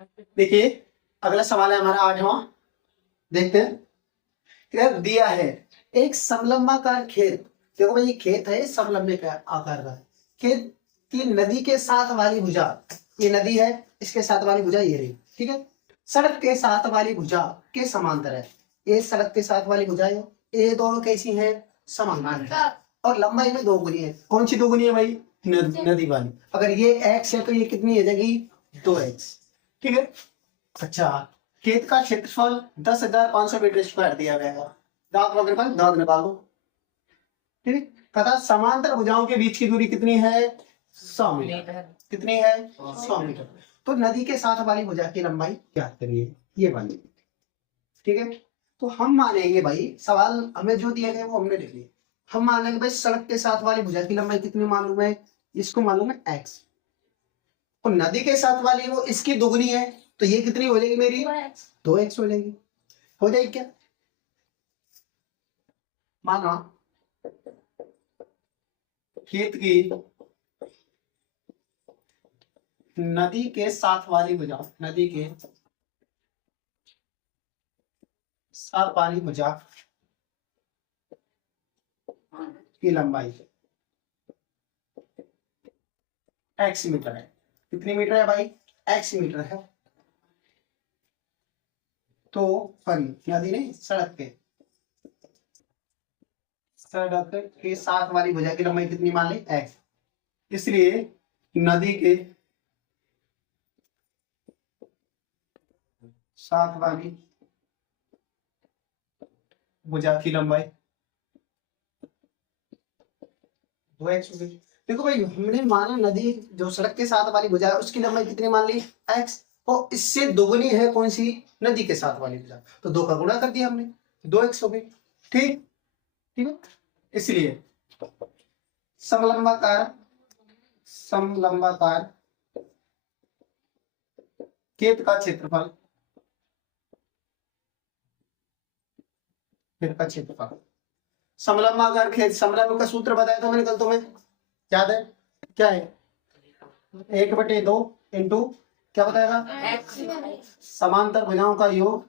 देखिए अगला सवाल है हमारा 8वां। देखते हैं। क्या दिया है, एक समलंबाकार खेत। देखो भाई ये खेत है, समलंबे का आकार का है। खेत की नदी के साथ वाली भुजा, ये नदी है, इसके साथ वाली भुजा ये रही, ठीक है। सड़क के साथ वाली भुजा के समांतर है। ये सड़क के साथ वाली भुजा है, ये दोनों कैसी है, समांतर, और लंबाई में दोगुनी है। कौन सी दोगुनी है भाई, नदी वाली। अगर ये x है तो ये कितनी हो जाएगी, 2x, ठीक है। अच्छा, खेत का क्षेत्रफल 10,500 मीटर स्क्वायर दिया गया है। दांत वगैरह पर दांत निकालो, ठीक। तथा समांतर भुजाओं के बीच की दूरी कितनी है, 100 मीटर। कितनी है, 100 मीटर। तो नदी के साथ वाली भुजा की लंबाई ज्ञात करिए, ये वाली, ठीक है। तो हम मानेंगे भाई, सवाल हमें जो दिए गए वो हमने लिख लिए। हम मानेंगे भाई सड़क के साथ वाली भुजा की लंबाई कितनी मालूम है, इसको मालूम है x। और नदी के साथ वाली वो इसकी दुगनी है, तो ये कितनी हो जाएगी मेरी, 2x हो जाएगी। हो जाएगी क्या, माना खेत की नदी के साथ वाली भुजा, नदी के साथ वाली भुजा की लंबाई x मीटर है। कितनी मीटर है भाई, x मीटर है। तो सॉरी नदी नहीं, सड़क के साथ वाली भुजा की लंबाई कितनी मान ली, x। इसलिए नदी के साथ वाली भुजा की लंबाई 2x होगी। देखो भाई हमने माना नदी जो सड़क के साथ वाली भुजा है उसकी लंबाई कितनी मान ली, x। और इससे दोगुनी है कौन सी, नदी के साथ वाली भुजा, तो 2 का गुणा कर दिया हमने, 2x हो गई, ठीक, ठीक है। इसलिए समलंबाकार समलंबाकार खेत का क्षेत्रफल, खेत का क्षेत्रफल, समलंबाकार खेत, समलंब का सूत्र बताया था मैंने कल तुम्हें, याद है क्या है, 1/2 इंटू क्या बताएगा, समांतर भुजाओं का योग,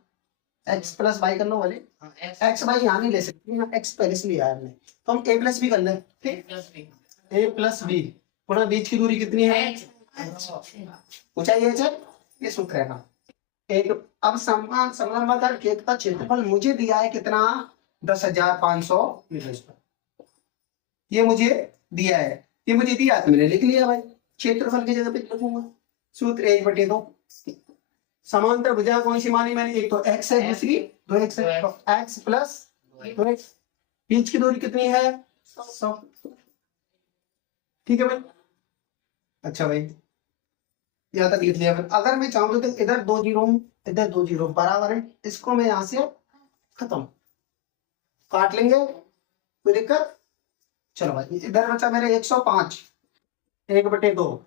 x प्लस वाई कर लो वाले, x वाई यहाँ नहीं ले सकते ना, x पहले से लिया है हमने, तो हम a प्लस बी कर ले, ठीक, a प्लस बी गुणा बीच की दूरी कितनी है, पूछा ये सूत्र है ना। एक अब समान समलंबाकार खेत का क्षेत्रफल मुझे दिया है कितना, 10,500 मीटर स्क्वायर, ये मुझे दिया है, ये मुझे दिया तो मैंने लिख लिया भाई, क्षेत्रफल की जगह पे लिखूंगा, सूत्र 1/2। समांतर भुजा कौन सी मानी मैंने, एक तो x है, दूसरी 2x है, तो x प्लस 2x। बीच की दूरी कितनी है, 100, ठीक है भाई। अच्छा भाई यहाँ तक लिख लिया। अगर मैं चाहूँ तो इधर 2 जीरो, इधर 2 जीरो बराबर है, इसको मैं यहाँ से खत्म काट लेंगे, कोई दिक्कत। चलो भाई इधर बचा मेरे 105, 1/2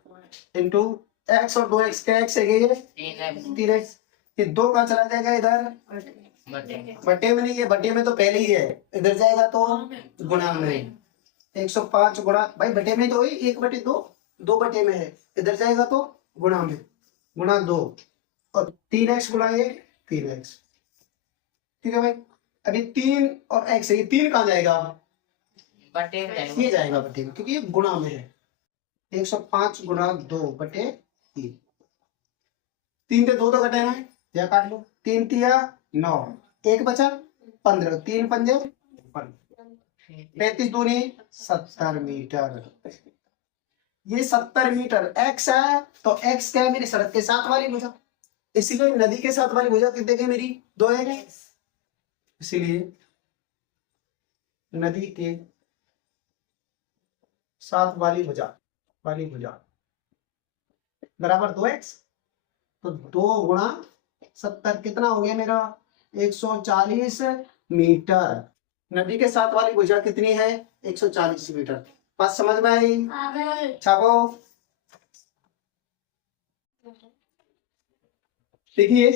इंटू x और 2x का x है ये 3x, ये 2 का चला जाएगा इधर बटे में, नहीं ये बटे में तो पहले ही है, इधर जाएगा तो गुणा में, 105 गुणा भाई बटे में तो वही 1/2, 2 बटे में है, इधर जाएगा तो गुणा में, गुणा 2 और 3x गुणा 1 3x, ठीक है भाई। अभी 3 और x है, ये 3 कहाँ जाएगा, बटे में, ये जाएगा बटे में क्योंकि ये गुणा में है, 105 गुणा 2/3, 3 से 2 तो घटे ना, या काट लो, 3 तिया 9, 1 बचा 15, 3 पंजे 35 दूनी 70 मीटर। ये 70 मीटर x है, तो x क्या है मेरी सड़क के साथ वाली भुजा, इसीलिए नदी के साथ वाली भुजा कितने की मेरी 2x, इसीलिए नदी के साथ वाली भुजा बराबर 2x, तो 2 गुणा 70 कितना हो गया मेरा, 140 मीटर। नदी के साथ वाली भुजा कितनी है, 140 मीटर। बात समझ में आई, छापो। देखिए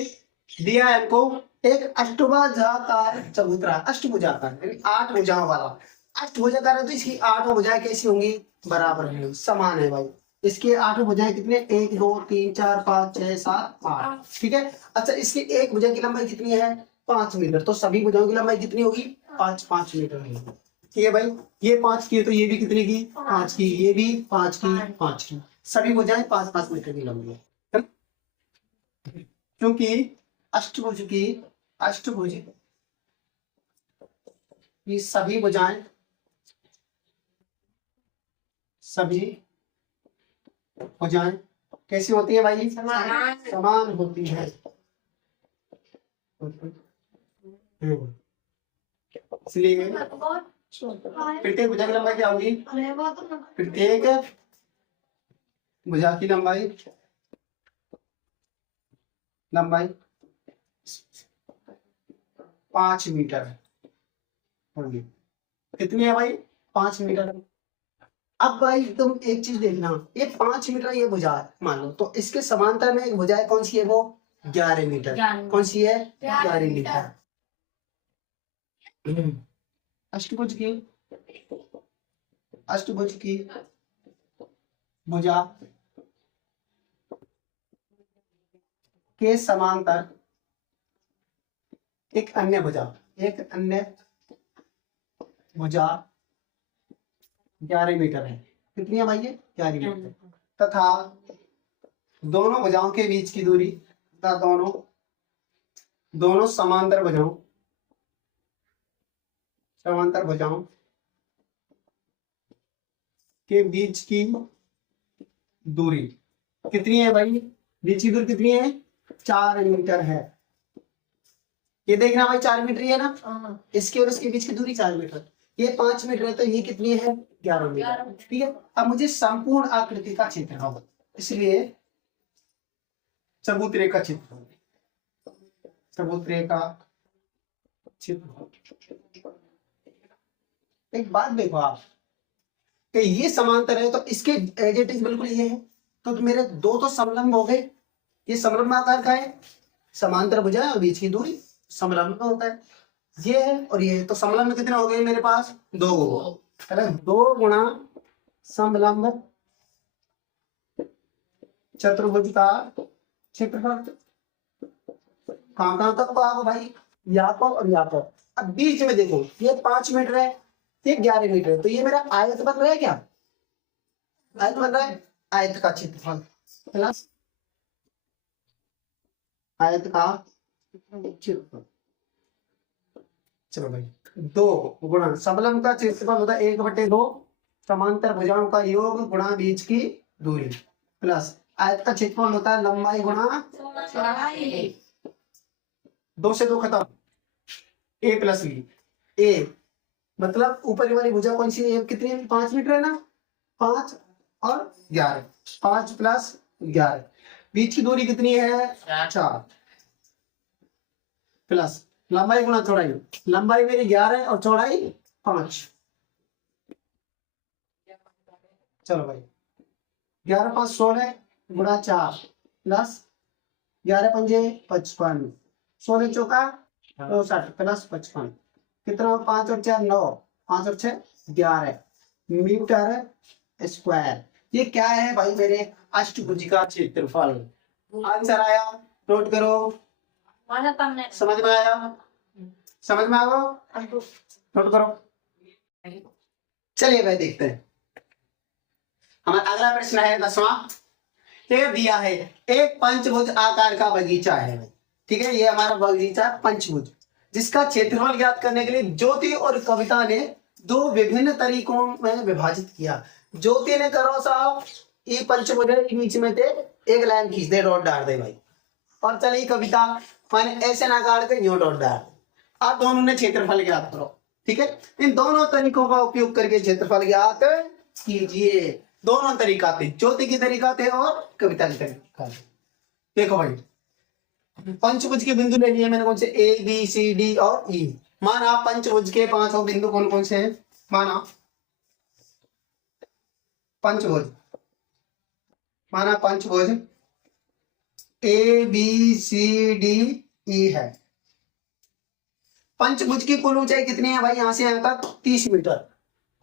दिया है हमको एक अष्टभुजाकार चबूतरा, अष्टभुजाकार यानी 8 भुजाओं वाला, अष्टभुजाकार है तो इसकी 8 भुजाएं कैसी होंगी, बराबर होंगी, समान है भाई। इसके 8 भुजाएं कितने, 1 2 3 4 5 6 7 8, ठीक है। अच्छा इसकी एक भुजा की लंबाई कितनी है, 5 मीटर, तो सभी भुजाओं की लंबाई कितनी होगी, 5 5 मीटर होगी, ठीक है भाई। ये 5 की है तो ये भी कितनी की, 5 की, ये भी 5 की, 5 की, सभी भुजाएं 5 5 मीटर की लंबी है। क्योंकि अष्टभुज की सभी भुजाएं कैसी होती है भाई, समान होती है। इसलिए प्रत्येक भुजा की लंबाई क्या होगी, प्रत्येक भुजा की लंबाई 5 मीटर होगी। कितनी है भाई, 5 मीटर। अब भाई तुम एक चीज देखना, ये 5 मीटर ये भुजा है मान लो, तो इसके समांतर में एक भुजा है, कौन सी है वो, 11 मीटर। कौन सी है, 11 मीटर। अष्टभुज की भुजा के समांतर एक अन्य भुजा 11 मीटर है। कितनी है भाई, ये 11 मीटर। तथा दोनों भुजाओं के बीच की दूरी, तथा दोनों समांतर भुजाओं के बीच की दूरी कितनी है भाई, बीच की दूरी कितनी है, 4 मीटर है। ये देखना भाई 4 मीटर ही है ना, इसके और इसके बीच की दूरी 4 मीटर, ये 5 मीटर है, तो ये कितनी है, 11 मीटर, ठीक है। अब मुझे संपूर्ण आकृति का क्षेत्रफल, इसलिए चबूतरे का क्षेत्रफल, एक बात देखो आप, कि ये समांतर है तो इसके एज इट इज बिल्कुल ये है, तो मेरे दो तो समलंब हो गए। ये समलंब आकार का है, समांतर भुजा है और बीच की दूरी समलंब में होता है, ये है और ये है, तो समलंब कितने हो गए मेरे पास, 2, है ना, 2 गुणा समलंब चतुर्भुज का क्षेत्रफल। कहां तक पाओ भाई, यहाँ पर और यहाँ पर। अब बीच में देखो, ये 5 मीटर है, ये 11 मीटर है, तो ये मेरा आयत बन रहा है, क्या आयत बन रहा है, आयत का क्षेत्रफल प्लस आयत का क्षेत्रफल। चलो भाई, 2 गुणा समलंब का क्षेत्रफल होता है 1/2 समांतर भुजाओं का योग गुणा बीच की दूरी, प्लस आयत का क्षेत्रफल होता है लंबाई गुणा चौड़ाई। 2 से 2 खत्म, a प्लस बी, a मतलब ऊपर वाली भुजा कौन सी है, कितनी है, 5 मीटर है ना, 5 और 11, 5 प्लस 11, बीच की दूरी कितनी है, 4, प्लस लंबाई गुणा चौड़ाई, लंबाई मेरी 11 और चौड़ाई 5। चलो भाई 11 5 16 गुणा 4 प्लस 11 पंजे 55, 16 चौका 64 प्लस 55, कितना, 5 और 4 9, 5 और 6 11 मीटर स्क्वायर। ये क्या है भाई, मेरे अष्टभुज का क्षेत्रफल। आंसर आया, नोट करो, समझ में आया, नोट करो। चलिए भाई देखते हैं, हमारा अगला प्रश्न है 10वां। दिया है एक पंचभुज आकार का बगीचा है, ठीक है, ये हमारा बगीचा पंचभुज, जिसका क्षेत्रफल ज्ञात करने के लिए ज्योति और कविता ने 2 विभिन्न तरीकों में विभाजित किया। ज्योति ने करो साहब, ये पंचभुज है, बीच में थे एक लाइन खींच दे, डॉट डाल दे भाई, और चलिए कविता मैंने ऐसे ना काट के न्यू डॉट डाल। आप दोनों ने क्षेत्रफल ज्ञात करो, ठीक है, इन दोनों तरीकों का उपयोग करके क्षेत्रफल ज्ञात कीजिए। दोनों तरीका थे, ज्योति की तरीका थे और कविता की तरीका थे। देखो भाई, पंचभुज के बिंदु ले लिए मैंने, कौन से, ए बी सी डी और ई। माना पंचभुज के 5 बिंदु कौन कौन से हैं, माना पंचभुज A B C D E है। पंचभुज की कुल ऊंचाई कितनी है भाई, यहां से यहां तक 30 मीटर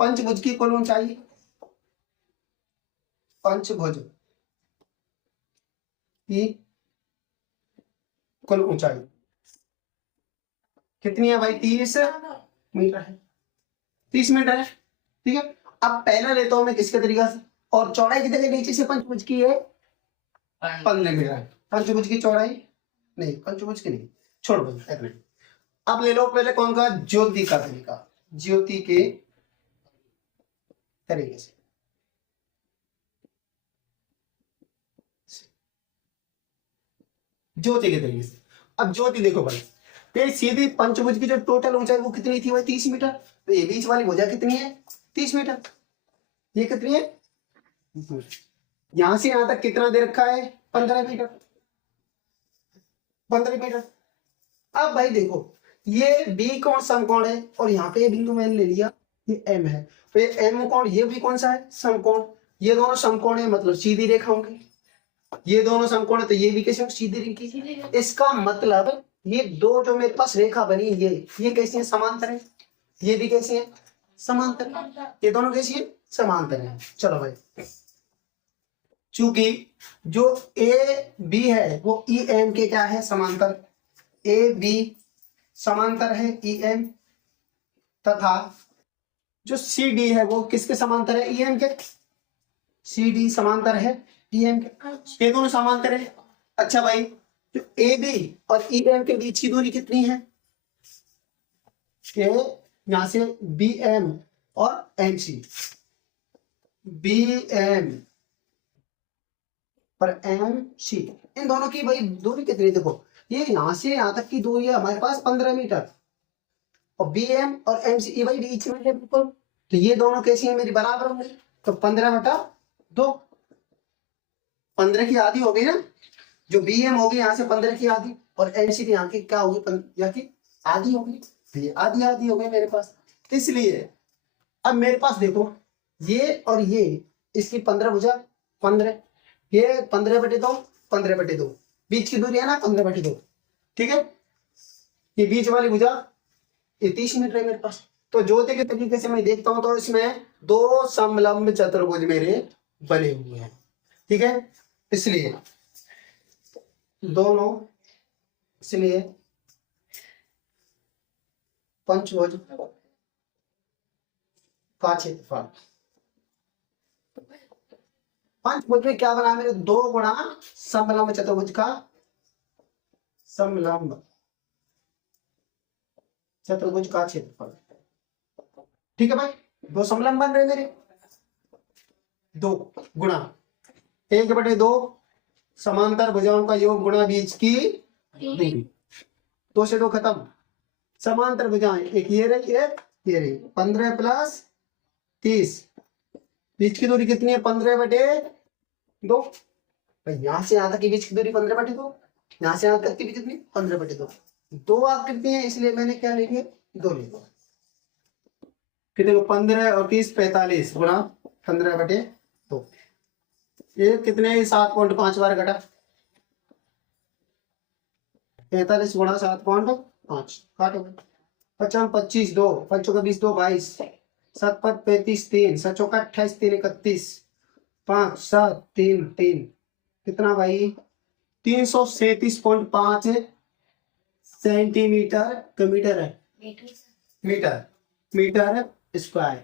पंचभुज की कुल ऊंचाई, पंचभुज की कुल ऊंचाई कितनी है भाई? 30 मीटर है। 30 मीटर है, ठीक है। अब पहला लेता हूं मैं किसके तरीका से, और चौड़ाई कितने के नीचे से पंचभुज की है? 15 मीटर। पंचभुज की चौड़ाई नहीं, पंचभुज की नहीं, छोड़ भाई एक मिनट। अब ले लो पहले कौन का? ज्योति का तरीका, ज्योति के तरीके से। ज्योति के तरीके से। अब ज्योति देखो भाई, ये सीधी पंचभुज की जो टोटल ऊंचाई वो कितनी थी भाई? 30 मीटर। तो ये बीच वाली भुजा कितनी है? 30 मीटर। ये कितनी है? यहां से यहां तक कितना दे रखा है? 15 मीटर। 15 मीटर। अब भाई देखो, ये बी कौन समकोण है, और यहाँ पे बिंदु मैंने ले लिया, ये एम है। तो ये एम कोण, ये भी कौन सा है? समकोण। ये दोनों समकोण है मतलब सीधी रेखा होंगी। ये दोनों समकोण है तो ये भी कैसे होंगे? सीधी रेखा। इसका मतलब ये दो जो मेरे पास रेखा बनी, ये कैसी है? समांतर है। ये भी कैसी है? समांतर। ये दोनों कैसी है? समांतर है। चलो भाई, चूंकि जो ए बी है वो ई एम के क्या है? समांतर। ए बी समांतर है ई एम, तथा जो सी डी है वो किसके समांतर है? ई एम के। सी डी समांतर है ई एम के, ये दोनों समांतर है। अच्छा भाई, जो ए बी और ई एम के बीच की दूरी कितनी है? यहां से बी एम और एम सी, बी एम और एम सी, इन दोनों की भाई दूरी कितनी? देखो, ये यहां से यहां तक की दूरी है हमारे पास 15 मीटर, और बी एम और एम सी भाई बीच में है बिल्कुल। तो ये दोनों कैसी है? मेरी बराबर होंगी। तो 15/2, 15 की आधी हो गई ना। जो बी एम होगी यहाँ से 15 की आधी, और एम सी यहाँ की क्या होगी? यहाँ की आधी होगी। तो ये आधी आधी हो गई मेरे पास। इसलिए अब मेरे पास देखो, ये और ये, इसकी 15 भुजा 15, ये 15/2, 15/2, बीच की दूरी है ना 15/2, ठीक है। ये बीच वाली भुजा ये 30 मीटर है मेरे पास। तो ज्योति के तरीके से मैं देखता हूं तो इसमें दो समलंब चतुर्भुज मेरे बने हुए हैं, ठीक है। इसलिए दोनों, इसलिए पंचभुज का क्षेत्रफल, पंचभुज में क्या बना मेरे? 2 गुणा समलंब चतुर्भुज का, समलंब चतुर्भुज का क्षेत्रफल, ठीक है भाई। 2 समलंब बन रहे मेरे, 2 गुणा 1/2 समांतर भुजाओं का योग गुणा बीच की दूरी। 2 से 2 खत्म। समांतर भुजाएं एक ये रही, एक ये रही। 15 + 30, बीच की दूरी कितनी है? 15/2। भाई यहां से यहां तक की बीच की दूरी 15/2, यहां से यहां तक की भी कितनी? 15/2। 2 आकृति है इसलिए मैंने क्या ले लिया? 2 ले लिया। फिर देखो 15 और 30 45 गुणा 15/2, ये कितने? 7.5 बार घटा। 45 गुणा 7.5 काटो। 55 25 2 5 का 20 2 22 7 5 35 3 7 चौका 28 3 31 5 7 3 3 कितना भाई? 337.5 सेंटीमीटर का मीटर है, मीटर मीटर स्क्वायर।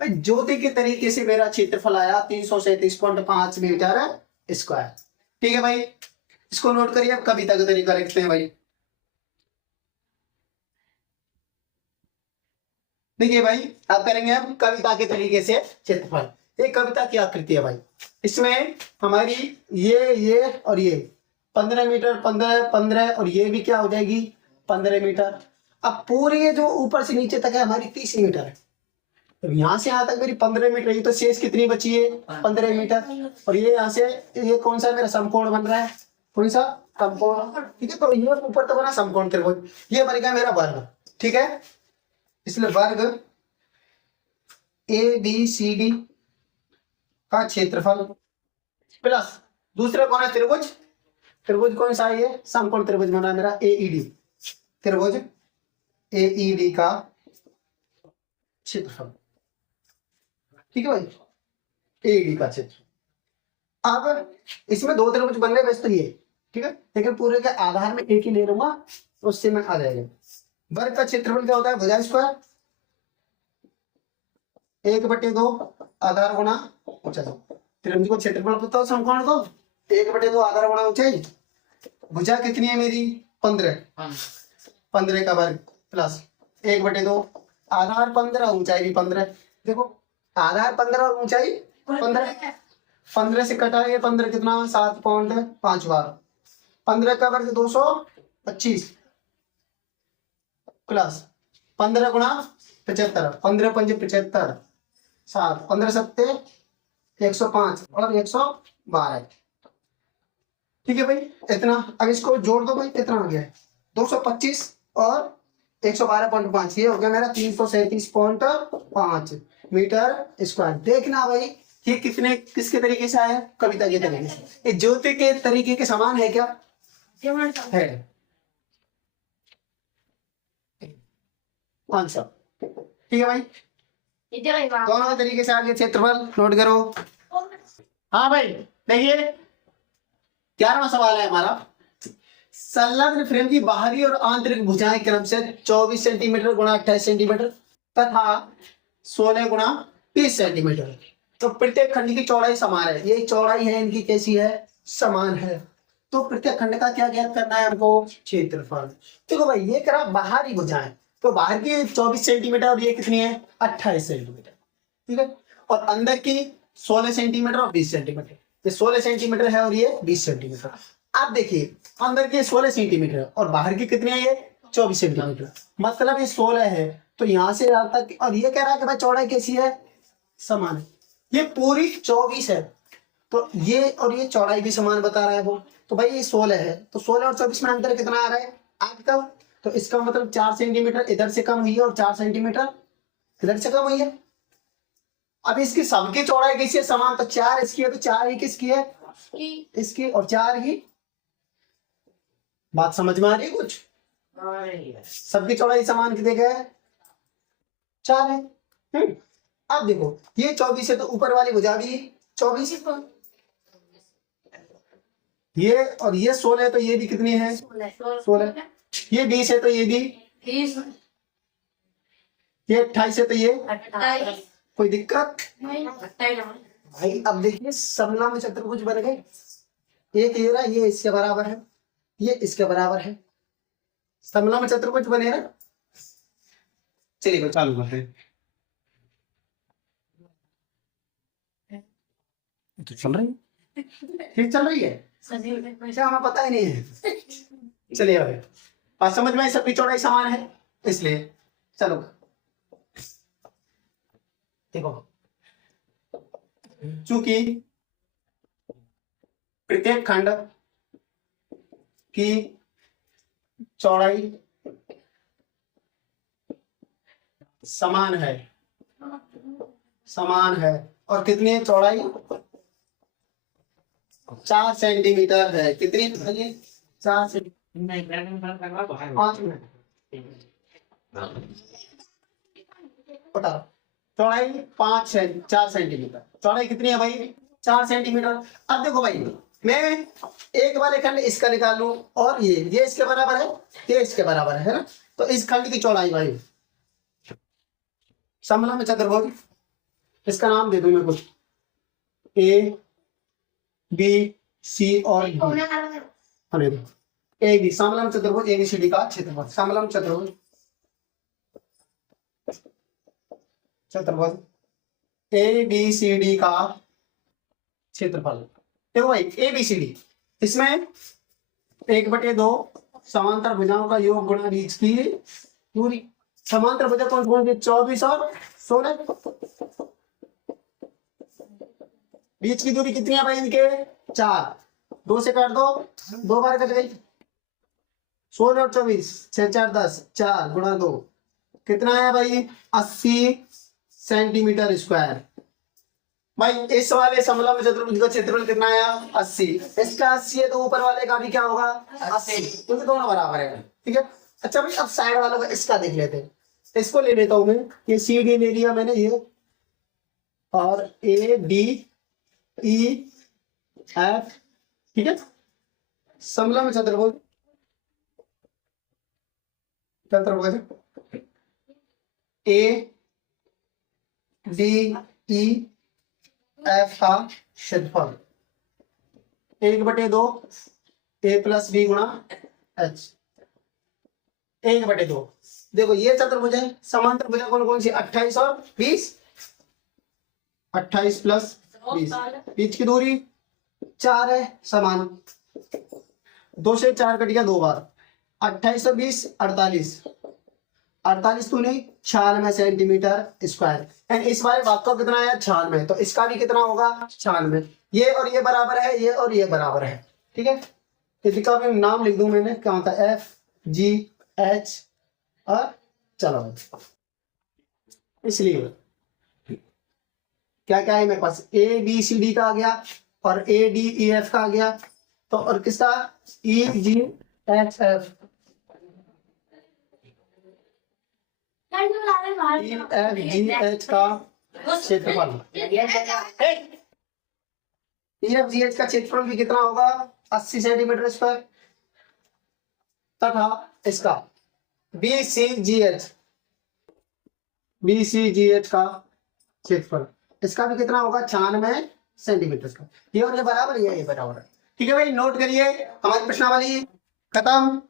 भाई ज्योति के तरीके से मेरा क्षेत्रफल आया 337.5 मीटर स्क्वायर, ठीक है भाई। इसको नोट करिए। अब कविता का तरीका लिखते हैं भाई। देखिए भाई, अब करेंगे हम कविता के तरीके से क्षेत्रफल। ये कविता की आकृति है भाई। इसमें हमारी ये और ये 15 मीटर, 15 15, और ये भी क्या हो जाएगी? 15 मीटर। अब पूरी जो ऊपर से नीचे तक है हमारी 30 मीटर है। तो यहां से यहां तक मेरी 15 मीटर है, तो शेष कितनी बची है? 15 मीटर। और ये यहाँ से ये कौन सा मेरा समकोण बन रहा है? कौन सा? समकोण, ठीक है। तो ये ऊपर तो बना समकोण त्रिभुज, ये बनेगा मेरा वर्ग, ठीक है। इसलिए वर्ग ए बी सी डी का क्षेत्रफल प्लस दूसरा कौन है? त्रिभुज। त्रिभुज कौन सा है? ये समकोण त्रिभुज बना मेरा एईडी, त्रिभुज एईडी का क्षेत्रफल, ठीक है भाई। एईडी का क्षेत्र, अब इसमें दो त्रिभुज बन रहे वैसे तो ये, ठीक है, लेकिन पूरे के आधार में एक ही ले लूंगा तो उससे में आ जाएगा। वर्ग का क्षेत्रफल क्या होता है? भुजा स्क्वायर 1/2 आधार गुणा ऊंचाई। त्रिभुज को क्षेत्रफल पता हो समकोण को 1/2 आधार गुणा ऊंचाई। भुजा कितनी है मेरी? 15 का वर्ग प्लस 1/2 आधार 15 ऊंचाई भी 15। देखो आधार 15 और ऊंचाई 15। 15 से कटा है 15 कितना? 7.5 बार। 15 का वर्ग 225 प्लस 15 गुणा 75। 15 पंजे 75 7 15 सत्ते 105 और 112। ठीक है भाई इतना। अब इसको जोड़ दो भाई, कितना हो गया है? 225 और 112.5, ये हो गया मेरा 337.5 मीटर स्क्वायर। देखना भाई ये कितने किसके तरीके से आया? कविता के तरीके से। ये ज्योति के तरीके के समान है क्या? है आंसर। ठीक है भाई, दोनों तरीके से आगे क्षेत्रफल नोट करो। हाँ भाई देखिए 11वां सवाल है हमारा। संलग्न फ्रेम की बाहरी और आंतरिक भुजाएं क्रम से 24 सेंटीमीटर गुणा 28 सेंटीमीटर तथा 16 गुणा 20 सेंटीमीटर। तो प्रत्येक खंड की चौड़ाई समान है। ये चौड़ाई है इनकी कैसी है? समान है। तो प्रत्येक खंड का क्या ज्ञात करना है हमको? क्षेत्रफल। देखो भाई ये करा बाहरी भुजाएं, तो बाहर की 24 सेंटीमीटर और ये कितनी है? 28 सेंटीमीटर। ठीक है, और अंदर की 16 सेंटीमीटर और 20 सेंटीमीटर। ये 16 सेंटीमीटर है और ये 20 सेंटीमीटर। आप देखिए अंदर की 16 सेंटीमीटर और बाहर की कितनी है? ये 24 सेंटीमीटर। मतलब ये 16 है तो यहां से यहां तक, और ये कह रहा है कि भाई चौड़ाई कैसी है? समान है। ये पूरी 24 है तो ये और ये चौड़ाई भी समान बता रहा है वो। तो भाई ये 16 है तो 16 और 24 में अंतर कितना आ रहा है? 8 का। तो इसका मतलब 4 सेंटीमीटर इधर से कम हुई है और 4 सेंटीमीटर इधर से कम हुई है। अब इसकी सबकी चौड़ाई कैसी है? समान। तो 4 इसकी है तो 4 ही किसकी है? इसकी, और 4 ही। बात समझ में आ रही है कुछ? सबकी चौड़ाई समान कितने का है? 4 है। अब देखो ये 24 है तो ऊपर वाली भुजा भी 24। ये और ये 16 है तो ये भी कितनी है? 16। ये 20 है तो ये भी 20। ये 28 है तो ये 28। कोई दिक्कत? नहीं। भाई अब देखिए समलंब चतुर्भुज बन गए। एक ये रहा, ये इसके बराबर है, ये इसके बराबर है। समलंब चतुर्भुज बने ना। चलिए चालू करते हैं। तो चल रही है, ठीक चल रही है। अच्छा हमें पता ही नहीं है। चलिए भाई बात समझ में, सबकी चौड़ाई समान है इसलिए। चलो देखो चूंकि प्रत्येक खंड की चौड़ाई समान है, समान है, और कितनी है चौड़ाई? 4 सेंटीमीटर है। कितनी है? 4 सेंटीमीटर। 5 मिनट चौड़ाई 4 सेंटीमीटर। चौड़ाई कितनी है भाई? 4 सेंटीमीटर। अब देखो भाई मैं एक बार खंड इसका निकाल लूं और ये इसके बराबर है, ये इसके बराबर है ना। तो इस खंड की चौड़ाई भाई समलंब चतुर्भुज, इसका नाम दे दूं मैं कुछ, ए बी सी और डी। ए बी समलंब चतुर्भुज ABCD का क्षेत्रफल। समलंब चतुर्भुज ABCD का क्षेत्रफल। देखो भाई ABCD, इसमें 1/2 समांतर भुजाओं का योग गुणा बीच की दूरी। समांतर भुजा कौन कौन सी? 24 और 16। बीच की दूरी कितनी है भाई इनके? 4। 2 से काट दो, 2 बार कट गई। 16 और 24 6 4 10, 4 गुणा 2 कितना है भाई? 80 सेंटीमीटर स्क्वायर। भाई इस वाले समलंब चतुर्भुज का क्षेत्रफल कितना आया? 80। इसका 80 है तो ऊपर वाले का भी क्या होगा? 80, क्योंकि दोनों बराबर है। ठीक है। अच्छा भाई अब साइड वालों का इसका देख लेते हैं। इसको ले लेता हूं मैं, ये CD ले लिया मैंने, ये और ADE एफ, ठीक है। समलंब चतुर्भुज ए डी ई एफ का क्षेत्रफल 1/2 ए प्लस बी गुणा एच 1/2। देखो ये चतुर्भुज है, समांतर भुजा कौन कौन सी 28 और 20, 28 प्लस 20, बीच की दूरी 4 है समान, 2 से 4 कट गया 2 बार, 28 और 20 48, 48 दूनी 96 सेंटीमीटर स्क्वायर। एंड इस वाले भाग का कितना है 96, तो इसका भी कितना होगा 96। ये और ये बराबर है, ये और ये बराबर है, ठीक है। इसका भी नाम लिख दूं मैंने, क्या होता है एफ जी एच और चलो इसलिए क्या क्या है मेरे पास, ए बी सी डी का आ गया और ए डी ई एफ का आ गया, तो और किसका E G H F, E F G H का क्षेत्रफल, ई एफ जी एच का क्षेत्रफल भी कितना होगा 80 सेंटीमीटर स्क्वायर, तथा इसका बी सी जी एच का क्षेत्रफल, इसका भी कितना होगा 96 सेंटीमीटर का। ये और ये बराबर, ये बराबर है, ठीक है भाई। नोट करिए, हमारी प्रश्नावली खत्म।